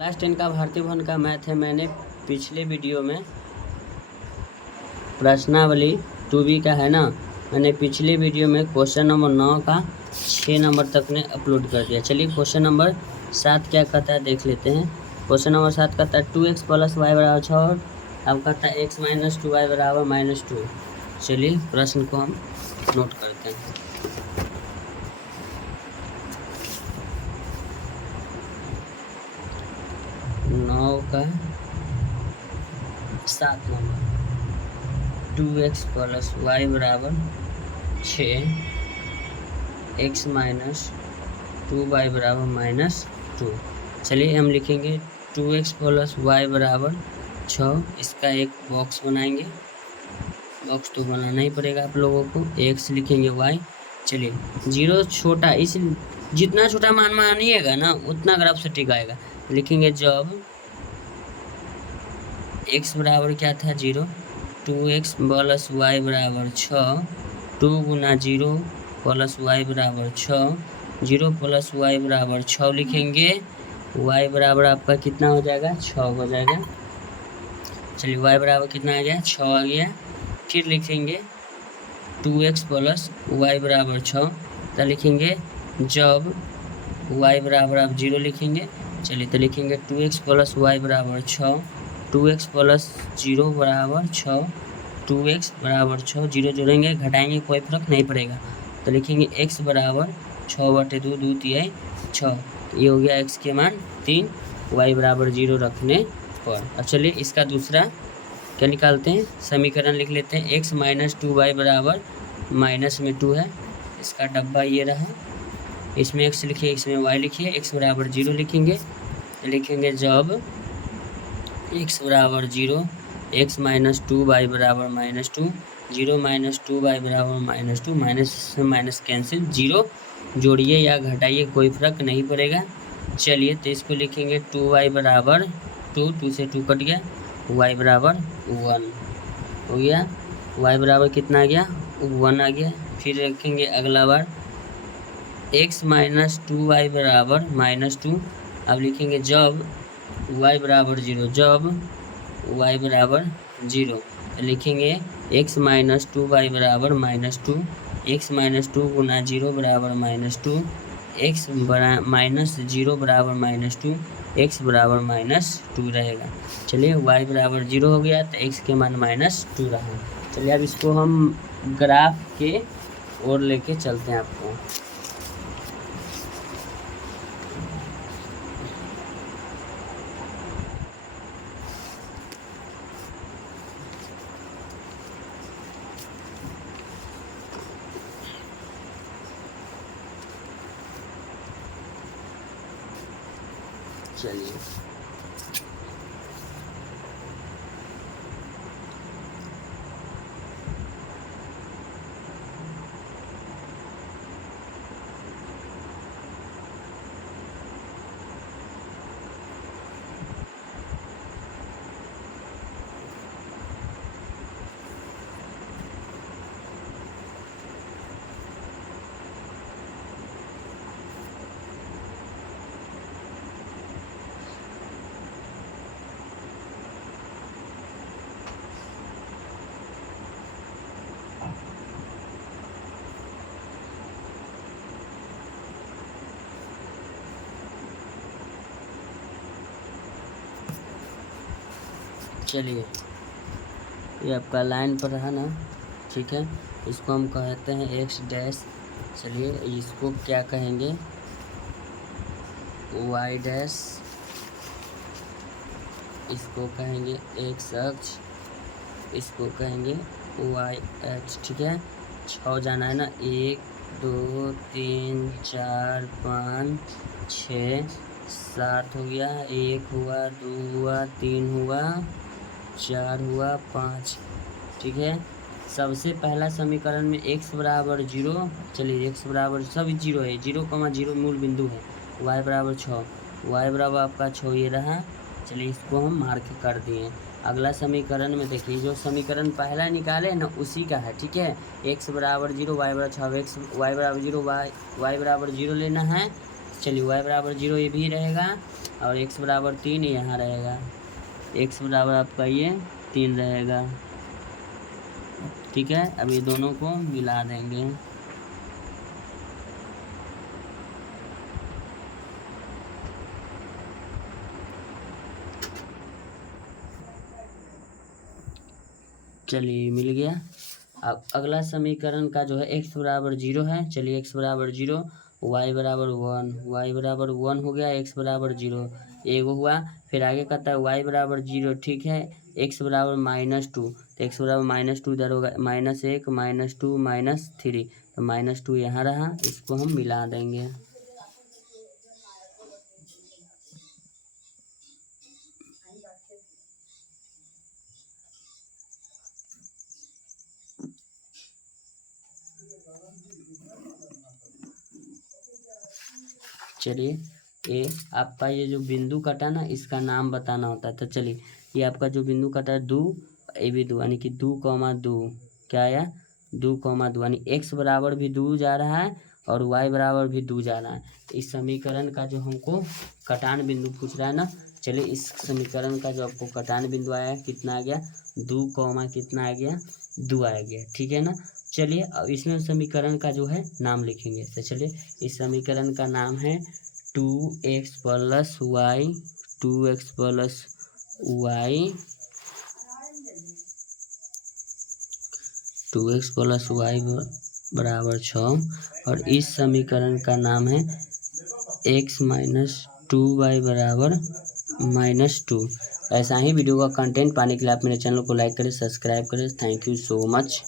Class 10 का भारतीय भवन का मैथ है। मैंने पिछले वीडियो में प्रश्नावली 2B का है ना, मैंने पिछले वीडियो में क्वेश्चन नंबर 9 का 6 नंबर तक ने अपलोड कर दिया। चलिए क्वेश्चन नंबर 7 क्या कहता है देख लेते हैं। क्वेश्चन नंबर 7 कहता है 2x + y = 6 और अब कहता है x - 2y = -2। चलिए प्रश्न को हम नोट करते हैं। नौ का 7 number 2x + y = 6, x - 2y = -2। चलिए हम लिखेंगे 2x + y = 6। इसका एक बॉक्स बनाएंगे। बॉक्स तो बनाना ही पड़ेगा आप लोगों को। x लिखेंगे y। चलिए 0 छोटा, इस जितना छोटा मान मानिएगा ना उतना ग्राफ सटीक आएगा। लिखेंगे जब x बराबर क्या था 0, 2x + y = 6, 2 × 0 + y = 6, 0 + y = 6 लिखेंगे। y बराबर आपका कितना हो जाएगा 6 हो जाएगा। चलिए y बराबर कितना आ गया 6 आ गया। फिर लिखेंगे 2x + y = 6, तो लिखेंगे जब y बराबर आप 0 लिखेंगे। चलिए तो लिखेंगे 2x + y = 6, 2x + 0 = 6, 2x = 6, 0 जोड़ेंगे घटाएंगे कोई फर्क नहीं पड़ेगा। तो लिखेंगे x बराबर 6/2, 2 तिहाई 6। ये हो गया x के मान 3, y बराबर 0 रखने पर। अब चलिए इसका दूसरा क्या निकालते हैं, समीकरण लिख लेते हैं। x - 2y बराबर माइनस में 2 है, इसका डब्बा ये रहा। इसमें x लिखिए, इसमें y लिखिए। x बराबर 0 लिखेंगे। लिखेंगे जब x बराबर 0, x - 2y = -2, 0 - 2y = -2, माइनस से माइनस कैंसिल, 0 जोड़िए या घटाइए कोई फर्क नहीं पड़ेगा। चलिए तो इसको लिखेंगे 2y बराबर 2, 2 से 2 कट गया, y बराबर 1 हो गया। y बराबर कितना आ गया 1 आ गया। फिर रखेंगे अगला बार x - 2y = -2। अब लिखेंगे जब y बराबर 0, जब y बराबर 0 लिखेंगे x - 2y = -2, x - 2 × 0 = -2, x - 0 = -2, x बराबर -2 रहेगा। चलिए y बराबर 0 हो गया तो x के मान -2 रहा। चलिए अब इसको हम ग्राफ के ओर लेके चलते हैं आपको। चलिए चलिए ये आपका लाइन पर रहा ना, ठीक है। इसको हम कहते हैं x डैश। चलिए इसको क्या कहेंगे y डैश, इसको कहेंगे x अक्ष, इसको कहेंगे y अक्ष, ठीक है। 6 जाना है ना, 1 2 3 4 5 6 7 हो गया, 1 हुआ, 2 हुआ, 3 हुआ, 4 हुआ, 5, ठीक है। सबसे पहला समीकरण में x बराबर 0। चलिए x बराबर सब 0 है, 0,0 मूल बिंदु है। y बराबर 6, y बराबर आपका 6 ये रहा। चलिए इसको हम मार्क कर दिए। अगला समीकरण में देखिए जो समीकरण पहला निकाले ना उसी का है, ठीक है। x बराबर 0, y बराबर 6, y बराबर 0, y बराबर 0 लेना है। चलिए y बराबर 0 ये भी रहेगा। और x बराबर 3 यहाँ रहेगा, x बराबर आपका ये 3 रहेगा। ठीक है, अब ये दोनों को मिला देंगे। चलिए मिल गया। अब अगला समीकरण का जो है x बराबर 0 है। चलिए x बराबर 0, y बराबर 1, y बराबर 1 हो गया, x बराबर 0 एगो हुआ। फिर आगे कहता है y बराबर 0, ठीक है, x बराबर -2, तो x बराबर -2 इधर होगा, -1 -2 -3, तो -2 यहाँ रहा, इसको हम मिला देंगे। चलिए ये आपका ये जो बिंदु कटा ना, इसका नाम बताना होता है। तो चलिए ये आपका जो बिंदु कटा है 2, ये भी 2, यानी कि 2,2 क्या आया, 2,2, यानी x बराबर भी 2 जा रहा है और y बराबर भी 2 जा रहा है। इस समीकरण का जो हमको कटान बिंदु पूछ रहा है ना, चलिए इस समीकरण का जो आपको कटान बिंदु आया कितना आ गया, 2, कितना आ गया, 2 आ गया। ठीक है ना। चलिए अब इसमें समीकरण का जो है नाम लिखेंगे। तो चलिए इस समीकरण का नाम है 2x plus Y, 2x plus Y, 2x plus Y बराबर 6, और इस समीकरण का नाम है x माइनस 2y बराबर -2। ऐसा ही वीडियो का कंटेंट पाने के लिए आप मेरे चैनल को लाइक करें, सब्सक्राइब करें। Thank you so much.